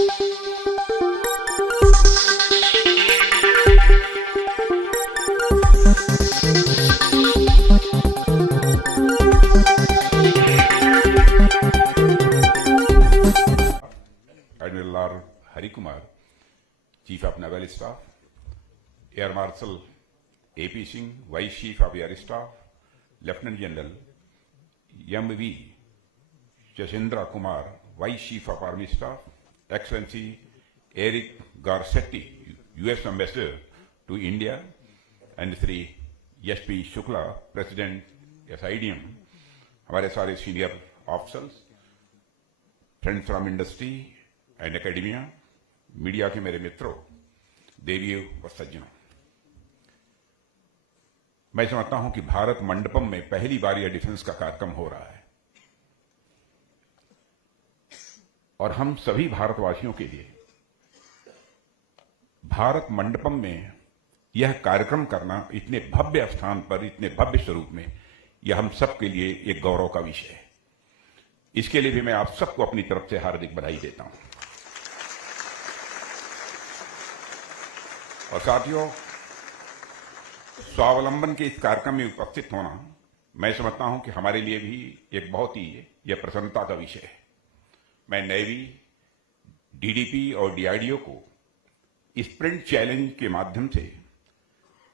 Admiral R. Hari Kumar, Chief of Naval Staff, Air Marshal A.P. Singh, Vice Chief of Air Staff, Lieutenant General M.V. Jashindra Kumar, Vice Chief of Army Staff, Excellency Eric Garcetti, U.S. Ambassador to India, and Sri S.P. Shukla, President SIDM, हमारे सारे senior officers, friends from industry and academia, media के मेरे मित्रों, देवियों व सज्जनों, मैं समझता हूं कि भारत मंडपम में पहली बार यह डिफेंस का कार्यक्रम हो रहा है और हम सभी भारतवासियों के लिए भारत मंडपम में यह कार्यक्रम करना इतने भव्य स्थान पर, इतने भव्य स्वरूप में, यह हम सबके लिए एक गौरव का विषय है। इसके लिए भी मैं आप सबको अपनी तरफ से हार्दिक बधाई देता हूं। और साथियों, स्वावलंबन के इस कार्यक्रम में उपस्थित होना मैं समझता हूं कि हमारे लिए भी एक बहुत ही यह प्रसन्नता का विषय है। मैं नेवी, डीडीपी और डीआरडीओ को स्प्रिंट चैलेंज के माध्यम से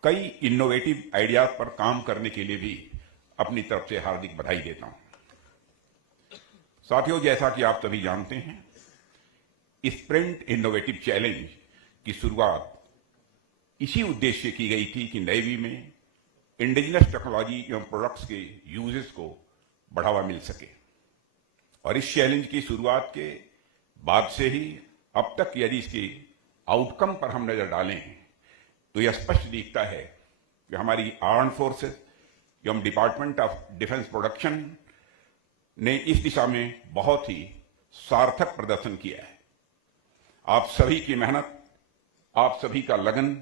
कई इनोवेटिव आइडियाज पर काम करने के लिए भी अपनी तरफ से हार्दिक बधाई देता हूं। साथियों, जैसा कि आप सभी जानते हैं, स्प्रिंट इनोवेटिव चैलेंज की शुरुआत इसी उद्देश्य से की गई थी कि नेवी में इंडिजिनस टेक्नोलॉजी एवं प्रोडक्ट्स के यूजेस को बढ़ावा मिल सके। और इस चैलेंज की शुरुआत के बाद से ही अब तक यदि इसके आउटकम पर हम नजर डालें तो यह स्पष्ट दिखता है कि हमारी आर्म्ड फोर्सेस एवं डिपार्टमेंट ऑफ डिफेंस प्रोडक्शन ने इस दिशा में बहुत ही सार्थक प्रदर्शन किया है। आप सभी की मेहनत, आप सभी का लगन,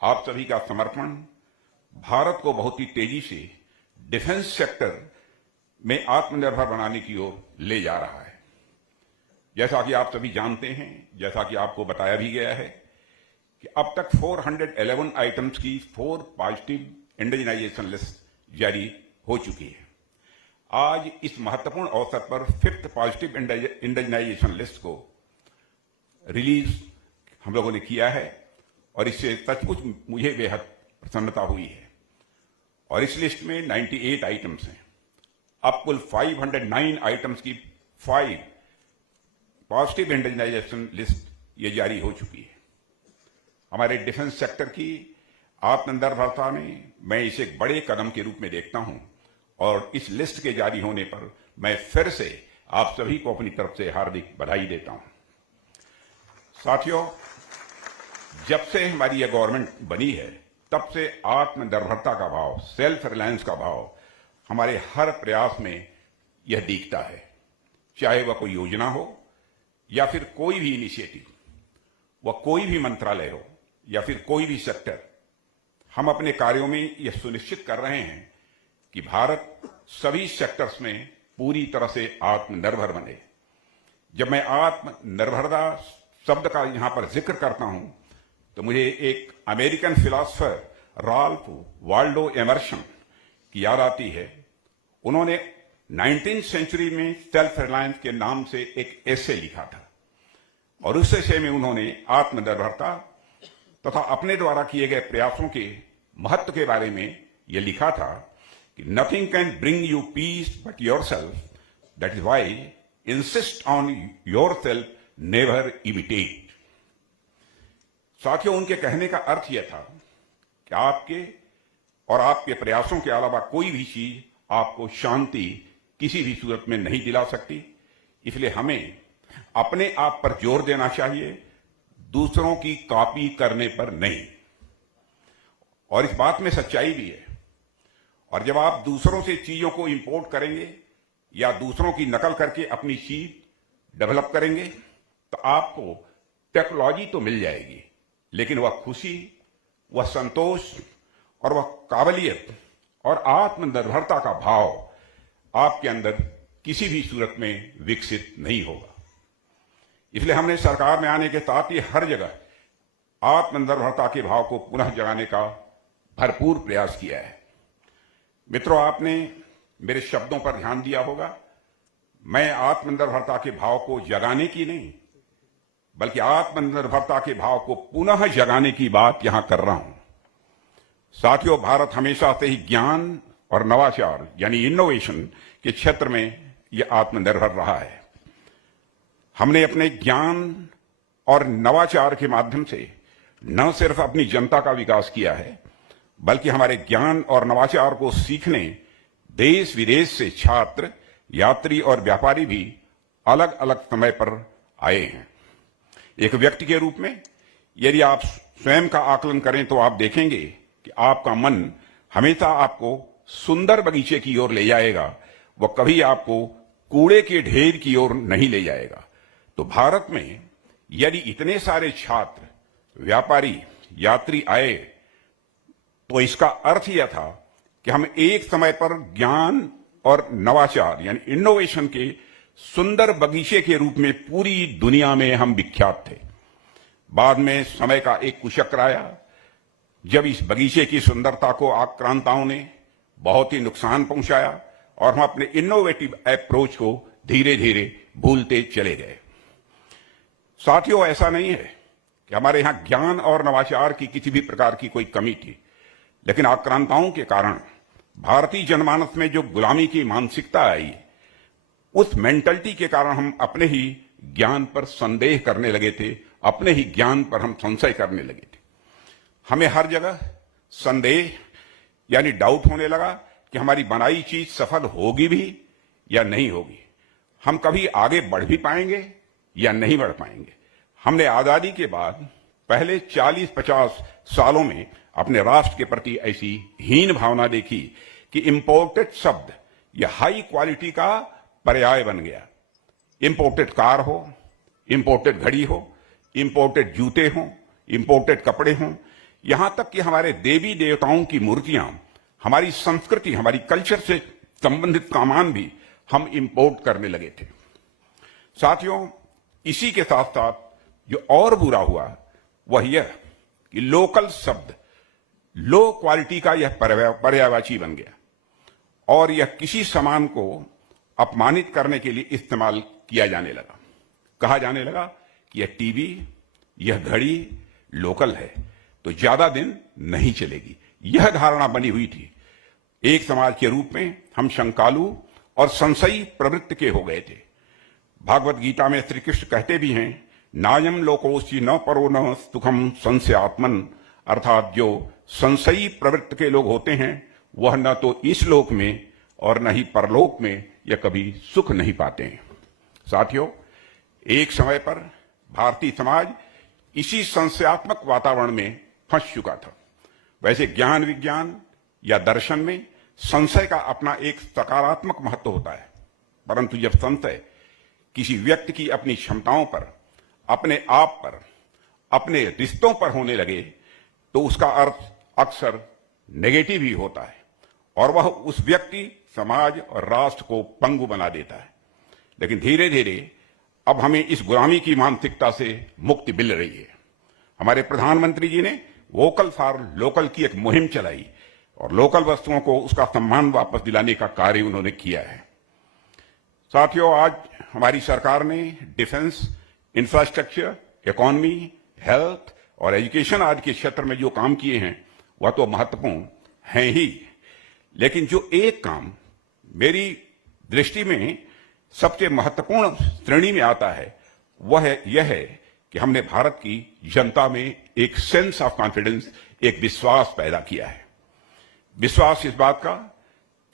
आप सभी का समर्पण भारत को बहुत ही तेजी से डिफेंस सेक्टर में आत्मनिर्भर बनाने की ओर ले जा रहा है। जैसा कि आप सभी जानते हैं, जैसा कि आपको बताया भी गया है कि अब तक 411 आइटम्स की 4 पॉजिटिव इंडिजिनाइजेशन लिस्ट जारी हो चुकी है। आज इस महत्वपूर्ण अवसर पर 5th पॉजिटिव इंडिजिनाइजेशन लिस्ट को रिलीज हम लोगों ने किया है और इससे सचमुच मुझे बेहद प्रसन्नता हुई है। और इस लिस्ट में 98 आइटम्स हैं। अब कुल 509 आइटम्स की 5 पॉजिटिव इंडिजिनाइजेशन लिस्ट ये जारी हो चुकी है। हमारे डिफेंस सेक्टर की आत्मनिर्भरता में मैं इसे एक बड़े कदम के रूप में देखता हूं और इस लिस्ट के जारी होने पर मैं फिर से आप सभी को अपनी तरफ से हार्दिक बधाई देता हूं। साथियों, जब से हमारी यह गवर्नमेंट बनी है तब से आत्मनिर्भरता का भाव, सेल्फ रिलायंस का भाव हमारे हर प्रयास में यह दिखता है। चाहे वह कोई योजना हो या फिर कोई भी इनिशिएटिव, वह कोई भी मंत्रालय हो या फिर कोई भी सेक्टर, हम अपने कार्यों में यह सुनिश्चित कर रहे हैं कि भारत सभी सेक्टर्स में पूरी तरह से आत्मनिर्भर बने। जब मैं आत्मनिर्भरता शब्द का यहां पर जिक्र करता हूं तो मुझे एक American philosopher Ralph Waldo Emerson की याद आती है। उन्होंने 19th सेंचुरी में सेल्फ रिलायंस के नाम से एक एसे लिखा था और उस एसे में उन्होंने आत्मनिर्भरता तथा अपने द्वारा किए गए प्रयासों के महत्व के बारे में यह लिखा था कि nothing can bring you peace but yourself, that is why insist on yourself, never imitate. साथियों, उनके कहने का अर्थ यह था कि आपके और आपके प्रयासों के अलावा कोई भी चीज आपको शांति किसी भी सूरत में नहीं दिला सकती। इसलिए हमें अपने आप पर जोर देना चाहिए, दूसरों की कॉपी करने पर नहीं। और इस बात में सच्चाई भी है। और जब आप दूसरों से चीजों को इंपोर्ट करेंगे या दूसरों की नकल करके अपनी चीज डेवलप करेंगे तो आपको टेक्नोलॉजी तो मिल जाएगी, लेकिन वह खुशी, वह संतोष और वह काबिलियत और आत्मनिर्भरता का भाव आपके अंदर किसी भी सूरत में विकसित नहीं होगा। इसलिए हमने सरकार में आने के साथ ही हर जगह आत्मनिर्भरता के भाव को पुनः जगाने का भरपूर प्रयास किया है। मित्रों, आपने मेरे शब्दों पर ध्यान दिया होगा। मैं आत्मनिर्भरता के भाव को जगाने की नहीं, बल्कि आत्मनिर्भरता के भाव को पुनः जगाने की बात यहां कर रहा हूं। साथियों, भारत हमेशा से ही ज्ञान और नवाचार यानी इनोवेशन के क्षेत्र में यह आत्मनिर्भर रहा है। हमने अपने ज्ञान और नवाचार के माध्यम से न सिर्फ अपनी जनता का विकास किया है, बल्कि हमारे ज्ञान और नवाचार को सीखने देश विदेश से छात्र, यात्री और व्यापारी भी अलग अलग समय पर आए हैं। एक व्यक्ति के रूप में यदि आप स्वयं का आकलन करें तो आप देखेंगे कि आपका मन हमेशा आपको सुंदर बगीचे की ओर ले जाएगा, वह कभी आपको कूड़े के ढेर की ओर नहीं ले जाएगा। तो भारत में यदि इतने सारे छात्र, व्यापारी, यात्री आए तो इसका अर्थ यह था कि हम एक समय पर ज्ञान और नवाचार यानी इनोवेशन के सुंदर बगीचे के रूप में पूरी दुनिया में हम विख्यात थे। बाद में समय का एक कुचक्र आया जब इस बगीचे की सुंदरता को आक्रांताओं ने बहुत ही नुकसान पहुंचाया और हम अपने इनोवेटिव अप्रोच को धीरे धीरे भूलते चले गए। साथियों, ऐसा नहीं है कि हमारे यहां ज्ञान और नवाचार की किसी भी प्रकार की कोई कमी थी, लेकिन आक्रांताओं के कारण भारतीय जनमानस में जो गुलामी की मानसिकता आई, उस मेंटलिटी के कारण हम अपने ही ज्ञान पर संदेह करने लगे थे, अपने ही ज्ञान पर हम संशय करने लगे थे। हमें हर जगह संदेह यानी डाउट होने लगा कि हमारी बनाई चीज सफल होगी भी या नहीं होगी, हम कभी आगे बढ़ भी पाएंगे या नहीं बढ़ पाएंगे। हमने आजादी के बाद पहले 40-50 सालों में अपने राष्ट्र के प्रति ऐसी हीन भावना देखी कि इंपोर्टेड शब्द या हाई क्वालिटी का पर्याय बन गया। इंपोर्टेड कार हो, इंपोर्टेड घड़ी हो, इंपोर्टेड जूते हो, इंपोर्टेड कपड़े हों, यहां तक कि हमारे देवी देवताओं की मूर्तियां, हमारी संस्कृति, हमारी कल्चर से संबंधित सामान भी हम इंपोर्ट करने लगे थे। साथियों, इसी के साथ साथ जो और बुरा हुआ वह यह कि लोकल शब्द लो क्वालिटी का यह पर्यायवाची बन गया और यह किसी सामान को अपमानित करने के लिए इस्तेमाल किया जाने लगा। कहा जाने लगा कि यह टीवी, यह घड़ी लोकल है तो ज्यादा दिन नहीं चलेगी। यह धारणा बनी हुई थी। एक समाज के रूप में हम शंकालु और संशयी प्रवृत्ति के हो गए थे। भागवत गीता में श्री कृष्ण कहते भी हैं, नायम लोकोस्ति न परो न सुखम संशयात्मन, अर्थात जो संशयी प्रवृत्ति के लोग होते हैं वह न तो इस लोक में और न ही परलोक में यह कभी सुख नहीं पाते हैं। साथियों, एक समय पर भारतीय समाज इसी संशयात्मक वातावरण में फंस चुका था। वैसे ज्ञान विज्ञान या दर्शन में संशय का अपना एक सकारात्मक महत्व होता है, परंतु जब संशय किसी व्यक्ति की अपनी क्षमताओं पर, अपने आप पर, अपने रिश्तों पर होने लगे तो उसका अर्थ अक्सर नेगेटिव ही होता है और वह उस व्यक्ति, समाज और राष्ट्र को पंगु बना देता है। लेकिन धीरे धीरे अब हमें इस गुलामी की मानसिकता से मुक्ति मिल रही है। हमारे प्रधानमंत्री जी ने वोकल फॉर लोकल की एक मुहिम चलाई और लोकल वस्तुओं को उसका सम्मान वापस दिलाने का कार्य उन्होंने किया है। साथियों, आज हमारी सरकार ने डिफेंस, इंफ्रास्ट्रक्चर, इकोनॉमी, हेल्थ और एजुकेशन आदि के क्षेत्र में जो काम किए हैं वह तो महत्वपूर्ण हैं ही, लेकिन जो एक काम मेरी दृष्टि में सबसे महत्वपूर्ण श्रेणी में आता है वह यह है कि हमने भारत की जनता में एक सेंस ऑफ कॉन्फिडेंस, एक विश्वास पैदा किया है। विश्वास इस बात का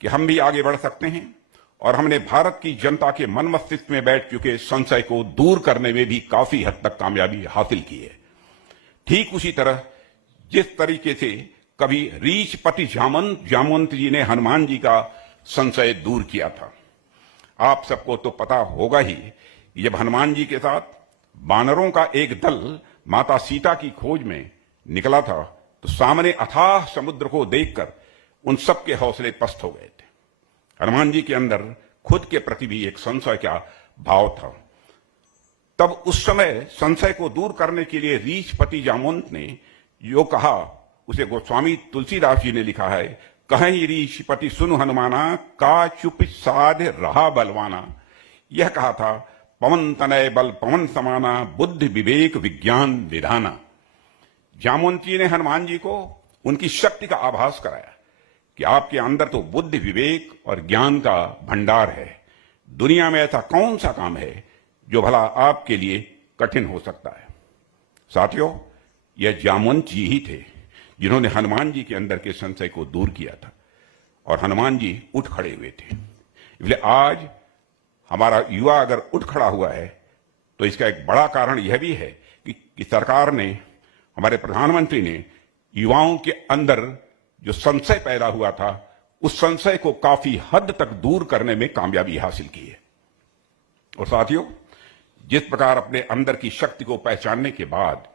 कि हम भी आगे बढ़ सकते हैं और हमने भारत की जनता के मन मस्तिष्क में बैठ चुके संशय को दूर करने में भी काफी हद तक कामयाबी हासिल की है। ठीक उसी तरह जिस तरीके से कभी रीछपति जामवंत जी ने हनुमान जी का संशय दूर किया था। आप सबको तो पता होगा ही, जब हनुमान जी के साथ बानरों का एक दल माता सीता की खोज में निकला था तो सामने अथाह समुद्र को देखकर उन सबके हौसले पस्त हो गए थे। हनुमान जी के अंदर खुद के प्रति भी एक संशय का भाव था। तब उस समय संशय को दूर करने के लिए रीछपति जामवंत ने जो कहा, उसे गोस्वामी तुलसीदास जी ने लिखा है, कहीं रीछपति सुन हनुमाना, का चुप साध रहा बलवाना। यह कहा था, पवन तनय बल पवन समाना, बुद्धि विवेक विज्ञान निधाना। जामवंत जी ने हनुमान जी को उनकी शक्ति का आभास कराया कि आपके अंदर तो बुद्धि विवेक और ज्ञान का भंडार है। दुनिया में ऐसा कौन सा काम है जो भला आपके लिए कठिन हो सकता है। साथियों, यह जामवंत जी ही थे जिन्होंने हनुमान जी के अंदर के संशय को दूर किया था और हनुमान जी उठ खड़े हुए थे। इसलिए आज हमारा युवा अगर उठ खड़ा हुआ है तो इसका एक बड़ा कारण यह भी है कि सरकार ने, हमारे प्रधानमंत्री ने युवाओं के अंदर जो संशय पैदा हुआ था उस संशय को काफी हद तक दूर करने में कामयाबी हासिल की है। और साथियों, जिस प्रकार अपने अंदर की शक्ति को पहचानने के बाद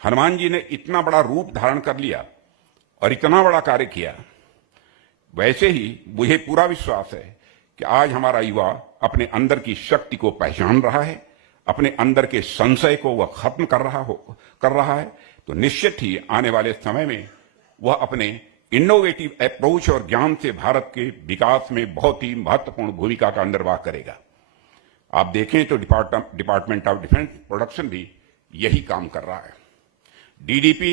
हनुमान जी ने इतना बड़ा रूप धारण कर लिया और इतना बड़ा कार्य किया, वैसे ही मुझे पूरा विश्वास है कि आज हमारा युवा अपने अंदर की शक्ति को पहचान रहा है, अपने अंदर के संशय को वह खत्म कर रहा है, तो निश्चित ही आने वाले समय में वह अपने इनोवेटिव अप्रोच और ज्ञान से भारत के विकास में बहुत ही महत्वपूर्ण भूमिका का निर्वाह करेगा। आप देखें तो डिपार्टमेंट ऑफ डिफेंस प्रोडक्शन भी यही काम कर रहा है। डीडीपी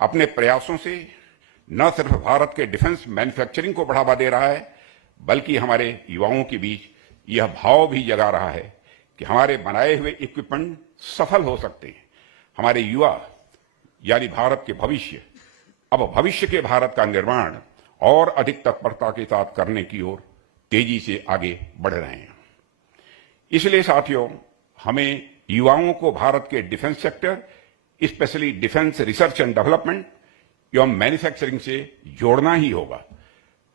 अपने प्रयासों से न सिर्फ भारत के डिफेंस मैन्युफैक्चरिंग को बढ़ावा दे रहा है, बल्कि हमारे युवाओं के बीच यह भाव भी जगा रहा है कि हमारे बनाए हुए इक्विपमेंट सफल हो सकते हैं। हमारे युवा यानी भारत के भविष्य, अब भविष्य के भारत का निर्माण और अधिक तत्परता के साथ करने की ओर तेजी से आगे बढ़ रहे हैं। इसलिए साथियों, हमें युवाओं को भारत के defence sector, specially defence research and development एवं मैन्युफैक्चरिंग से जोड़ना ही होगा।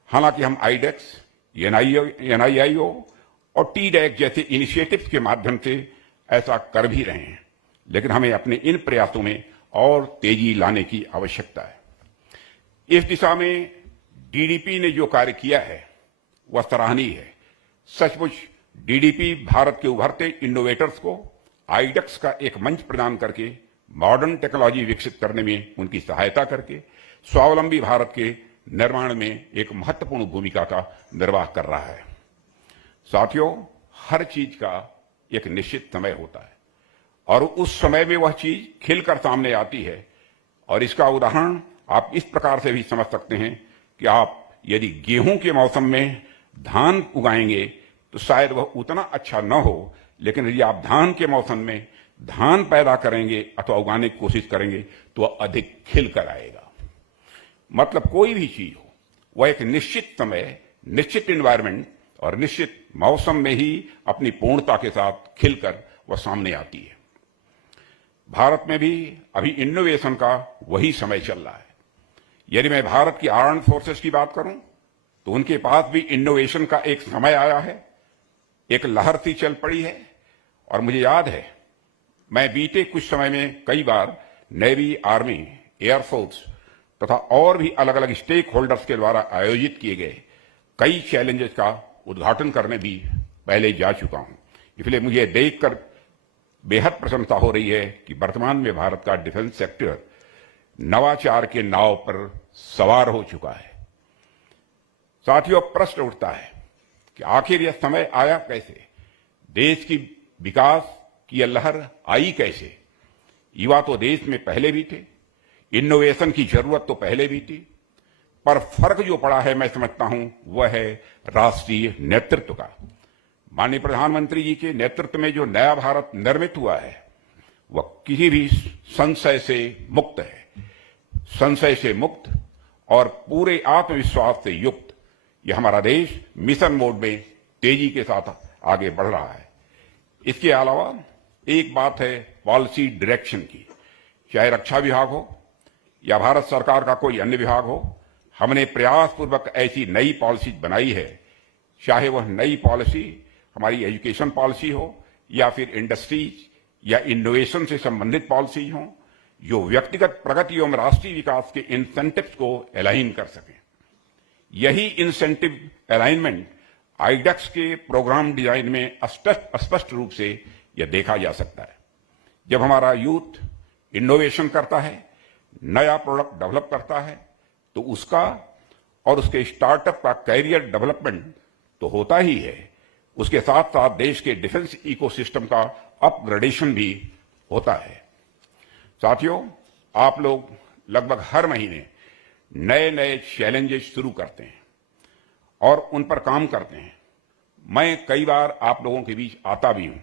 हालांकि हम आईडेक्स, एनआईआईओ और टीडैक जैसे इनिशिएटिव्स के माध्यम से ऐसा कर भी रहे हैं, लेकिन हमें अपने इन प्रयासों में और तेजी लाने की आवश्यकता है। इस दिशा में डीडीपी ने जो कार्य किया है वह सराहनीय है। सचमुच डीडीपी भारत के उभरते इनोवेटर्स को आईडेक्स का एक मंच प्रदान करके मॉडर्न टेक्नोलॉजी विकसित करने में उनकी सहायता करके स्वावलंबी भारत के निर्माण में एक महत्वपूर्ण भूमिका का निर्वाह कर रहा है। साथियों, हर चीज का एक निश्चित समय होता है और उस समय में वह चीज खिलकर सामने आती है। और इसका उदाहरण आप इस प्रकार से भी समझ सकते हैं कि आप यदि गेहूं के मौसम में धान उगाएंगे तो शायद वह उतना अच्छा न हो, लेकिन यदि आप धान के मौसम में धान पैदा करेंगे अथवा उगाने की कोशिश करेंगे तो वह अधिक खिल कर आएगा। मतलब कोई भी चीज हो, वह एक निश्चित समय, निश्चित एनवायरनमेंट और निश्चित मौसम में ही अपनी पूर्णता के साथ खिलकर वह सामने आती है। भारत में भी अभी इनोवेशन का वही समय चल रहा है। यदि मैं भारत की आर्म फोर्सेस की बात करूं तो उनके पास भी इनोवेशन का एक समय आया है, एक लहर सी चल पड़ी है। और मुझे याद है, मैं बीते कुछ समय में कई बार नेवी, आर्मी, एयरफोर्स तथा और भी अलग अलग स्टेक होल्डर्स के द्वारा आयोजित किए गए कई चैलेंजेस का उद्घाटन करने भी पहले जा चुका हूं। इसलिए मुझे देखकर बेहद प्रसन्नता हो रही है कि वर्तमान में भारत का डिफेंस सेक्टर नवाचार के नाव पर सवार हो चुका है। साथियों, प्रश्न उठता है कि आखिर यह समय आया कैसे, देश की विकास की यह लहर आई कैसे। युवा तो देश में पहले भी थे, इनोवेशन की जरूरत तो पहले भी थी, पर फर्क जो पड़ा है मैं समझता हूं वह है राष्ट्रीय नेतृत्व का। माननीय प्रधानमंत्री जी के नेतृत्व में जो नया भारत निर्मित हुआ है वह किसी भी संशय से मुक्त है, संशय से मुक्त और पूरे आत्मविश्वास से युक्त। यह हमारा देश मिशन मोड में तेजी के साथ आगे बढ़ रहा है। इसके अलावा एक बात है पॉलिसी डायरेक्शन की, चाहे रक्षा विभाग हो या भारत सरकार का कोई अन्य विभाग हो, हमने प्रयासपूर्वक ऐसी नई पॉलिसी बनाई है, चाहे वह नई पॉलिसी हमारी एजुकेशन पॉलिसी हो या फिर इंडस्ट्रीज या इनोवेशन से संबंधित पॉलिसी हो, जो व्यक्तिगत प्रगति एवं राष्ट्रीय विकास के इंसेंटिव्स को अलाइन कर सके। यही इंसेंटिव अलाइनमेंट आईडेक्स के प्रोग्राम डिजाइन में स्पष्ट रूप से यह देखा जा सकता है। जब हमारा यूथ इनोवेशन करता है, नया प्रोडक्ट डेवलप करता है, तो उसका और उसके स्टार्टअप का कैरियर डेवलपमेंट तो होता ही है, उसके साथ साथ देश के डिफेंस इकोसिस्टम का अपग्रेडेशन भी होता है। साथियों, आप लोग लगभग हर महीने नए नए चैलेंजेस शुरू करते हैं और उन पर काम करते हैं। मैं कई बार आप लोगों के बीच आता भी हूं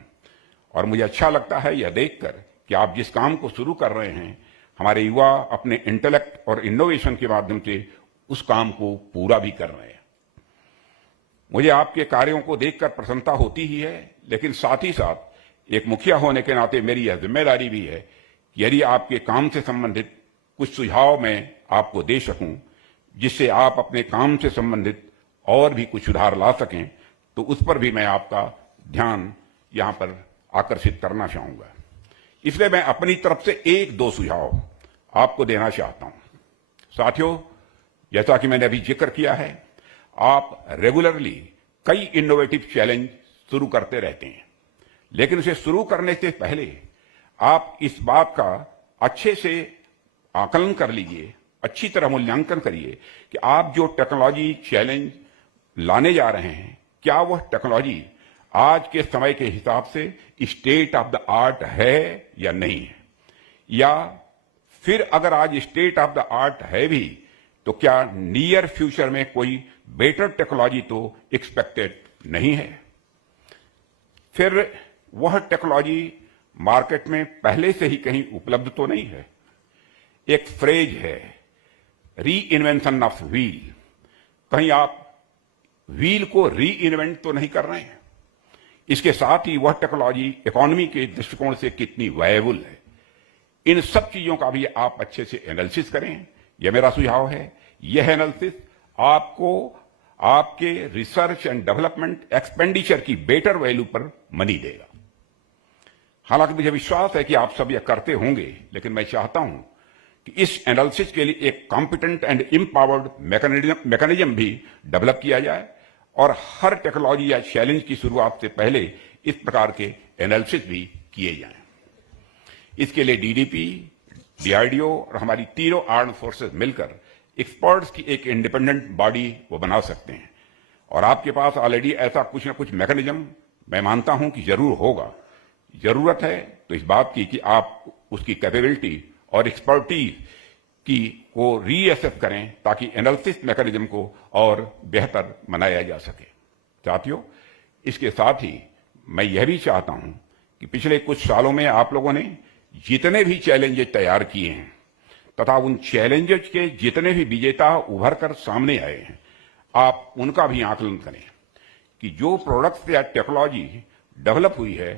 और मुझे अच्छा लगता है यह देखकर कि आप जिस काम को शुरू कर रहे हैं, हमारे युवा अपने इंटेलेक्ट और इनोवेशन के माध्यम से उस काम को पूरा भी कर रहे हैं। मुझे आपके कार्यों को देखकर प्रसन्नता होती ही है, लेकिन साथ ही साथ एक मुखिया होने के नाते मेरी यह जिम्मेदारी भी है कि यदि आपके काम से संबंधित कुछ सुझाव मैं आपको दे सकूं, जिससे आप अपने काम से संबंधित और भी कुछ सुधार ला सकें, तो उस पर भी मैं आपका ध्यान यहां पर आकर्षित करना चाहूंगा। इसलिए मैं अपनी तरफ से एक दो सुझाव आपको देना चाहता हूं। साथियों, जैसा कि मैंने अभी जिक्र किया है, आप रेगुलरली कई इनोवेटिव चैलेंज शुरू करते रहते हैं, लेकिन उसे शुरू करने से पहले आप इस बात का अच्छे से आकलन कर लीजिए, अच्छी तरह मूल्यांकन करिए कि आप जो टेक्नोलॉजी चैलेंज लाने जा रहे हैं, क्या वह टेक्नोलॉजी आज के समय के हिसाब से स्टेट ऑफ द आर्ट है या नहीं है, या फिर अगर आज स्टेट ऑफ द आर्ट है भी तो क्या नियर फ्यूचर में कोई बेटर टेक्नोलॉजी तो एक्सपेक्टेड नहीं है। फिर वह टेक्नोलॉजी मार्केट में पहले से ही कहीं उपलब्ध तो नहीं है। एक फ्रेज है, री इन्वेंशन ऑफ व्हील। कहीं आप व्हील को री इन्वेंट तो नहीं कर रहे हैं। इसके साथ ही वह टेक्नोलॉजी इकोनॉमी के दृष्टिकोण से कितनी वायबल है, इन सब चीजों का भी आप अच्छे से एनालिसिस करें। यह मेरा सुझाव है। यह एनालिसिस आपको आपके रिसर्च एंड डेवलपमेंट एक्सपेंडिचर की बेटर वैल्यू पर मनी देगा। हालांकि मुझे विश्वास है कि आप सब यह करते होंगे, लेकिन मैं चाहता हूं कि इस एनालिसिस के लिए एक कॉम्पिटेंट एंड एम्पावर्ड मैकेनिज्म भी डेवलप किया जाए और हर टेक्नोलॉजी या चैलेंज की शुरुआत से पहले इस प्रकार के एनालिसिस भी किए जाएं। इसके लिए डीडीपी, डीआरडीओ और हमारी तीनों आर्म्ड फोर्सेस मिलकर एक्सपर्ट्स की एक इंडिपेंडेंट बॉडी वो बना सकते हैं। और आपके पास ऑलरेडी ऐसा कुछ ना कुछ मैकेनिज्म मैं मानता हूं कि जरूर होगा। जरूरत है तो इस बात की कि आप उसकी कैपेबिलिटी और एक्सपर्टीज की को रीअसेस करें, ताकि एनालिसिस मैकेनिज्म को और बेहतर बनाया जा सके। साथियों, इसके साथ ही मैं यह भी चाहता हूं कि पिछले कुछ सालों में आप लोगों ने जितने भी चैलेंजेस तैयार किए हैं तथा उन चैलेंजेस के जितने भी विजेता उभर कर सामने आए हैं, आप उनका भी आकलन करें कि जो प्रोडक्ट्स या टेक्नोलॉजी डेवलप हुई है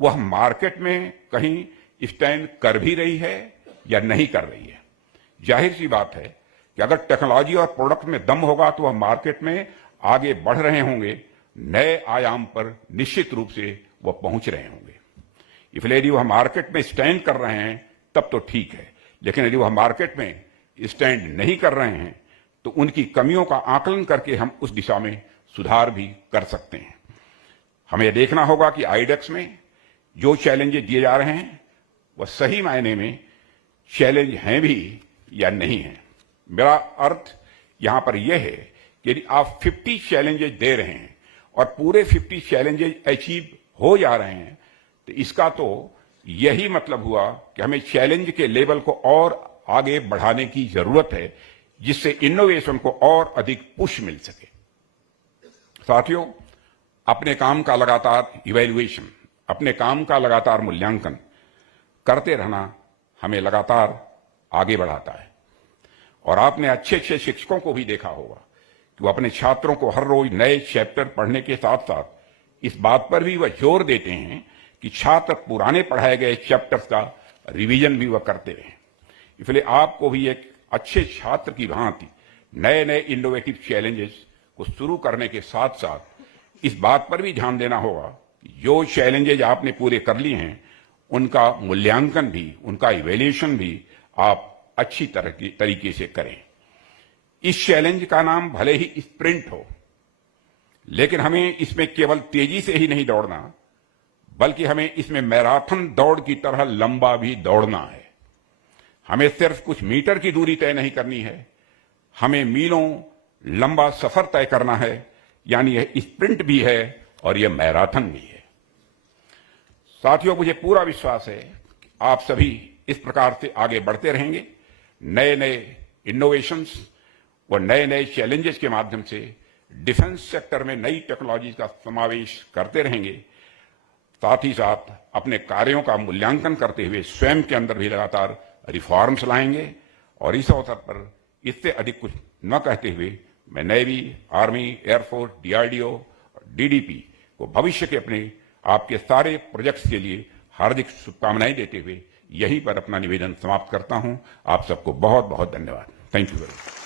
वह मार्केट में कहीं स्टैंड कर भी रही है या नहीं कर रही है। जाहिर सी बात है कि अगर टेक्नोलॉजी और प्रोडक्ट में दम होगा तो वह मार्केट में आगे बढ़ रहे होंगे, नए आयाम पर निश्चित रूप से वह पहुंच रहे होंगे। इसलिए यदि वह मार्केट में स्टैंड कर रहे हैं तब तो ठीक है, लेकिन यदि वह मार्केट में स्टैंड नहीं कर रहे हैं तो उनकी कमियों का आकलन करके हम उस दिशा में सुधार भी कर सकते हैं। हमें देखना होगा कि आईडेक्स में जो चैलेंजेस दिए जा रहे हैं वह सही मायने में चैलेंज हैं भी या नहीं है। मेरा अर्थ यहां पर यह है कि यदि आप 50 चैलेंजेस दे रहे हैं और पूरे 50 चैलेंजेस अचीव हो जा रहे हैं तो इसका तो यही मतलब हुआ कि हमें चैलेंज के लेवल को और आगे बढ़ाने की जरूरत है, जिससे इनोवेशन को और अधिक पुश मिल सके। साथियों, अपने काम का लगातार इवैल्यूएशन, अपने काम का लगातार मूल्यांकन करते रहना हमें लगातार आगे बढ़ाता है। और आपने अच्छे अच्छे शिक्षकों को भी देखा होगा कि वो अपने छात्रों को हर रोज नए चैप्टर पढ़ने के साथ साथ इस बात पर भी वह जोर देते हैं कि छात्र पुराने पढ़ाए गए चैप्टर्स का रिवीजन भी वह करते रहें। इसलिए आपको भी एक अच्छे छात्र की भांति नए नए इनोवेटिव चैलेंजेस को शुरू करने के साथ साथ इस बात पर भी ध्यान देना होगा कि जो चैलेंजेज आपने पूरे कर लिए हैं उनका मूल्यांकन भी, उनका इवैल्यूएशन भी आप अच्छी तरीके से करें। इस चैलेंज का नाम भले ही स्प्रिंट हो, लेकिन हमें इसमें केवल तेजी से ही नहीं दौड़ना बल्कि हमें इसमें मैराथन दौड़ की तरह लंबा भी दौड़ना है। हमें सिर्फ कुछ मीटर की दूरी तय नहीं करनी है, हमें मीलों लंबा सफर तय करना है। यानी यह स्प्रिंट भी है और यह मैराथन भी है। साथियों, मुझे पूरा विश्वास है कि आप सभी इस प्रकार से आगे बढ़ते रहेंगे, नए नए इनोवेशंस व नए नए चैलेंजेस के माध्यम से डिफेंस सेक्टर में नई टेक्नोलॉजी का समावेश करते रहेंगे। साथ ही साथ अपने कार्यों का मूल्यांकन करते हुए स्वयं के अंदर भी लगातार रिफॉर्म्स लाएंगे। और इस अवसर पर इससे अधिक कुछ न कहते हुए मैं navy, army, air force, DRDO, DDP को भविष्य के अपने आपके सारे प्रोजेक्ट्स के लिए हार्दिक शुभकामनाएं देते हुए यहीं पर अपना निवेदन समाप्त करता हूं। आप सबको बहुत बहुत धन्यवाद। Thank you very much.